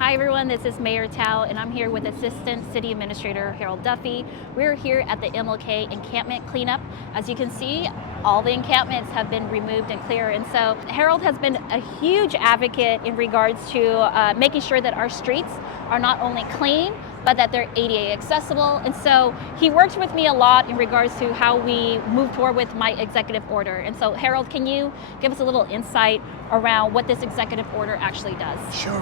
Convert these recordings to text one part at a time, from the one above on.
Hi everyone, this is Mayor Thao and I'm here with Assistant City Administrator Harold Duffey. We're here at the MLK Encampment cleanup. As you can see, all the encampments have been removed and clear, and so Harold has been a huge advocate in regards to making sure that our streets are not only clean, but that they're ADA accessible. And so he works with me a lot in regards to how we move forward with my executive order. And so Harold, can you give us a little insight around what this executive order actually does? Sure.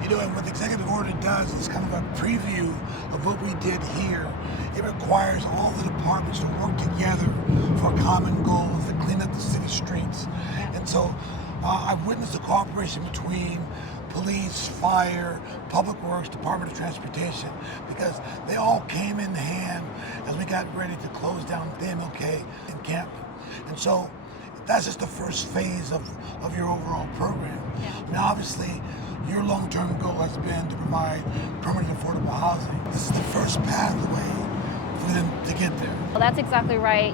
And what the executive order does is kind of a preview of what we did here. It requires all the departments to work together for a common goal to clean up the city streets. And so I've witnessed the cooperation between police, fire, public works, Department of Transportation, because they all came in hand as we got ready to close down the MLK Encampment. And so that's just the first phase of your overall program. Yeah. I mean, obviously, your long-term goal has been to provide permanent affordable housing. This is the first pathway for them to get there. Well, that's exactly right.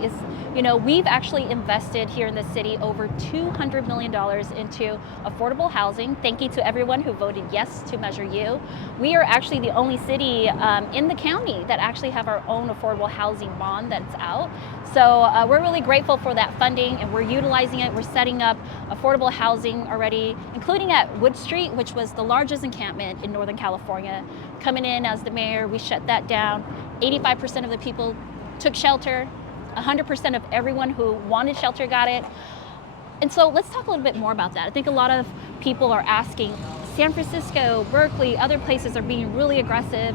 We've actually invested here in the city over $200 million into affordable housing. Thank you to everyone who voted yes to Measure U. We are actually the only city in the county that actually have our own affordable housing bond that's out. So we're really grateful for that funding, and we're utilizing it. We're setting up affordable housing already, including at Wood Street, which was the largest encampment in Northern California. Coming in as the mayor, we shut that down. 85% of the people took shelter. 100% of everyone who wanted shelter got it. And so let's talk a little bit more about that. I think a lot of people are asking, San Francisco, Berkeley, other places are being really aggressive,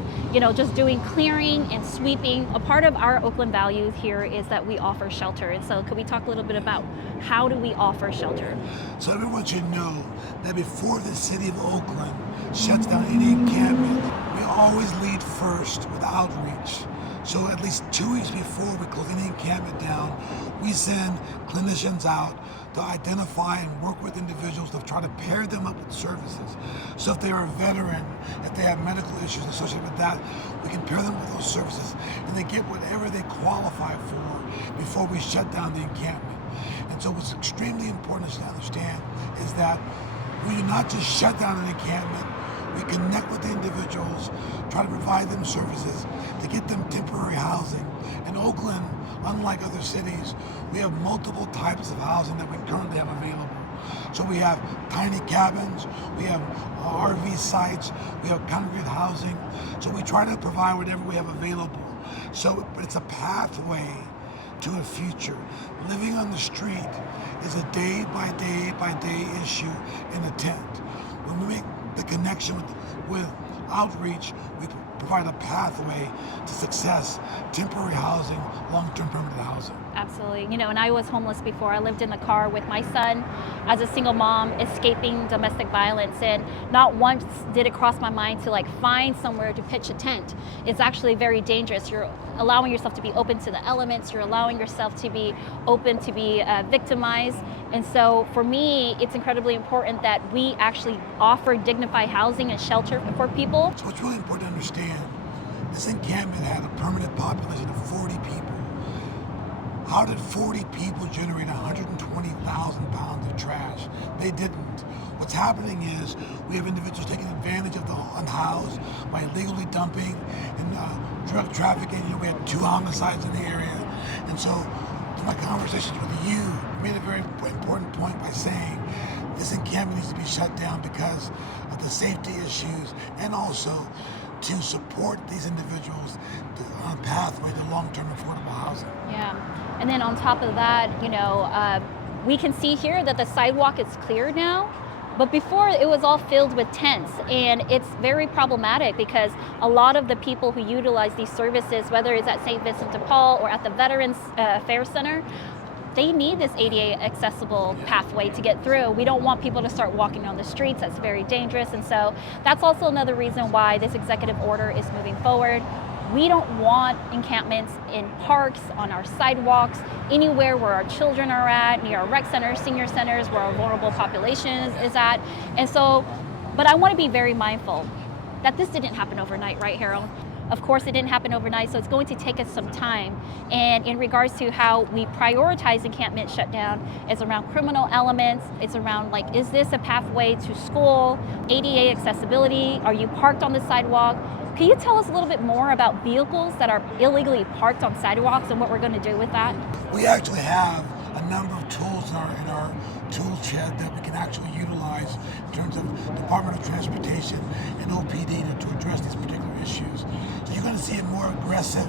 just doing clearing and sweeping. A part of our Oakland values here is that we offer shelter. And so could we talk a little bit about how do we offer shelter? So everyone should know that before the City of Oakland shuts down any encampment, we always lead first with outreach. So at least 2 weeks before we close any encampment down, we send clinicians out to identify and work with individuals to try to pair them up with services. So if they are a veteran, if they have medical issues associated with that, we can pair them with those services and they get whatever they qualify for before we shut down the encampment. And so what's extremely important to understand is that we do not just shut down an encampment. We connect with the individuals, try to provide them services to get them temporary housing. In Oakland, unlike other cities, we have multiple types of housing that we currently have available. So we have tiny cabins, we have RV sites, we have congregate housing. So we try to provide whatever we have available. But it's a pathway to a future. Living on the street is a day by day issue in a tent. When we make the connection with outreach, we provide a pathway to success, temporary housing, long-term permanent housing. Absolutely. And I was homeless before. I lived in the car with my son as a single mom escaping domestic violence, and not once did it cross my mind to find somewhere to pitch a tent. It's actually very dangerous. You're allowing yourself to be open to the elements. You're allowing yourself to be open to be victimized. And so for me, it's incredibly important that we actually offer dignified housing and shelter for people. So it's really important to understand this encampment had a permanent population of 40 people. How did 40 people generate 120,000 pounds of trash? They didn't. What's happening is we have individuals taking advantage of the unhoused by illegally dumping and drug trafficking. We had 2 homicides in the area. And so through my conversations with you, made a very important point by saying this encampment needs to be shut down because of the safety issues and also to support these individuals on a pathway to long-term affordable housing. Yeah, and then on top of that, we can see here that the sidewalk is cleared now, but before it was all filled with tents, and it's very problematic because a lot of the people who utilize these services, whether it's at St. Vincent de Paul or at the Veterans Affairs Center, they need this ADA accessible pathway to get through. We don't want people to start walking on the streets. That's very dangerous. And so that's also another reason why this executive order is moving forward. We don't want encampments in parks, on our sidewalks, anywhere where our children are at, near our rec centers, senior centers, where our vulnerable population is at. And so, but I want to be very mindful that this didn't happen overnight, right, Harold? Of course, it didn't happen overnight, so it's going to take us some time. And in regards to how we prioritize encampment shutdown, it's around criminal elements, it's around like, is this a pathway to school, ADA accessibility, are you parked on the sidewalk? Can you tell us a little bit more about vehicles that are illegally parked on sidewalks and what we're going to do with that? We actually have a number of tools in our tool shed that we can actually utilize in terms of Department of Transportation and OPD to address these particular issues. So you're going to see a more aggressive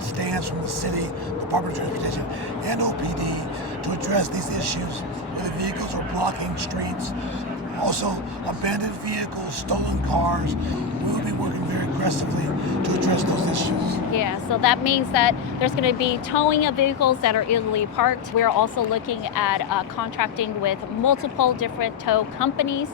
stance from the city, Department of Transportation, and OPD to address these issues where the vehicles are blocking streets. Also, abandoned vehicles, stolen cars. We will be working very aggressively to address those issues. Yeah, so that means that there's going to be towing of vehicles that are illegally parked. We're also looking at contracting with multiple different tow companies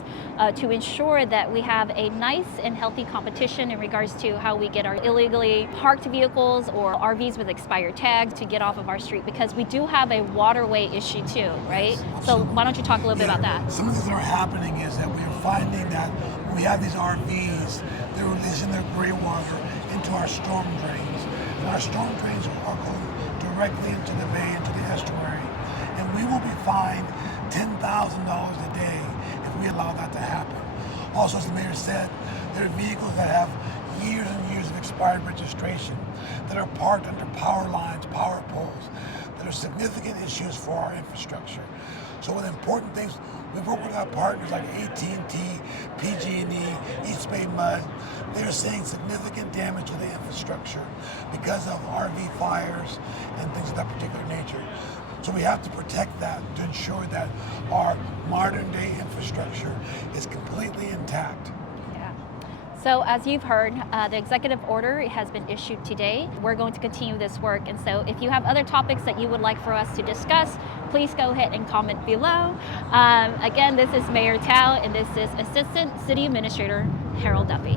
to ensure that we have a nice and healthy competition in regards to how we get our illegally parked vehicles or RVs with expired tags to get off of our street, because we do have a waterway issue too, right? So why don't you talk a little bit about that? Some of the things that are happening is that we are finding that when we have these RVs, they're releasing their gray water into our storm drains. And our storm drains are going directly into the bay, into the estuary. And we will be fined $10,000 a day if we allow that to happen. Also, as the mayor said, there are vehicles that have years and years of expired registration that are parked under power lines, power poles, that are significant issues for our infrastructure. So one of the important things, we've worked with our partners like AT&T, PG&E, East Bay Mud. They're seeing significant damage to the infrastructure because of RV fires and things of that particular nature. So we have to protect that to ensure that our modern day infrastructure is completely intact. So as you've heard, the executive order has been issued today. We're going to continue this work. And so if you have other topics that you would like for us to discuss, please go ahead and comment below. Again, this is Mayor Thao, and this is Assistant City Administrator Harold Duffey.